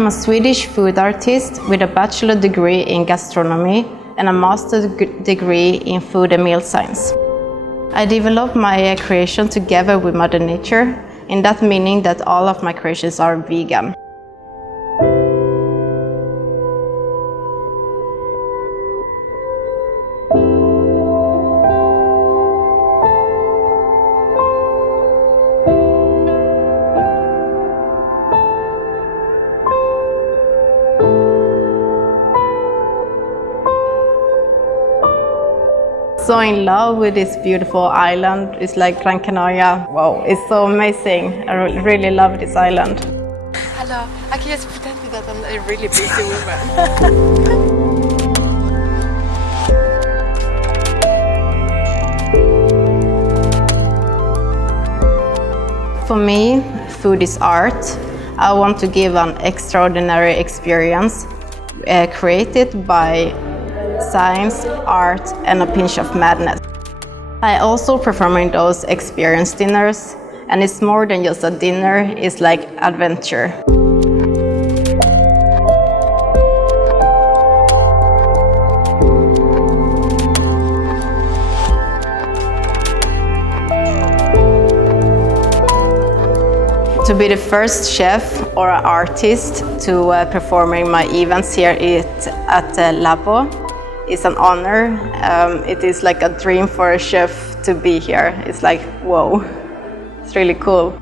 am a Swedish food artist with a bachelor degree in gastronomy and a master's degree in food and meal science. I developed my creation together with Mother Nature, in that meaning that all of my creations are vegan. So in love with this beautiful island. It's like Gran Canaria. Wow, it's so amazing. I really love this island. Hello, I can just pretend that I'm a really busy woman. For me, food is art. I want to give an extraordinary experience created by science, art, and a pinch of madness. I also perform those experience dinners, and it's more than just a dinner, it's like adventure. To be the first chef or artist to performing my events here at LaBoh is an honor. It is like a dream for a chef to be here. It's like, whoa, it's really cool.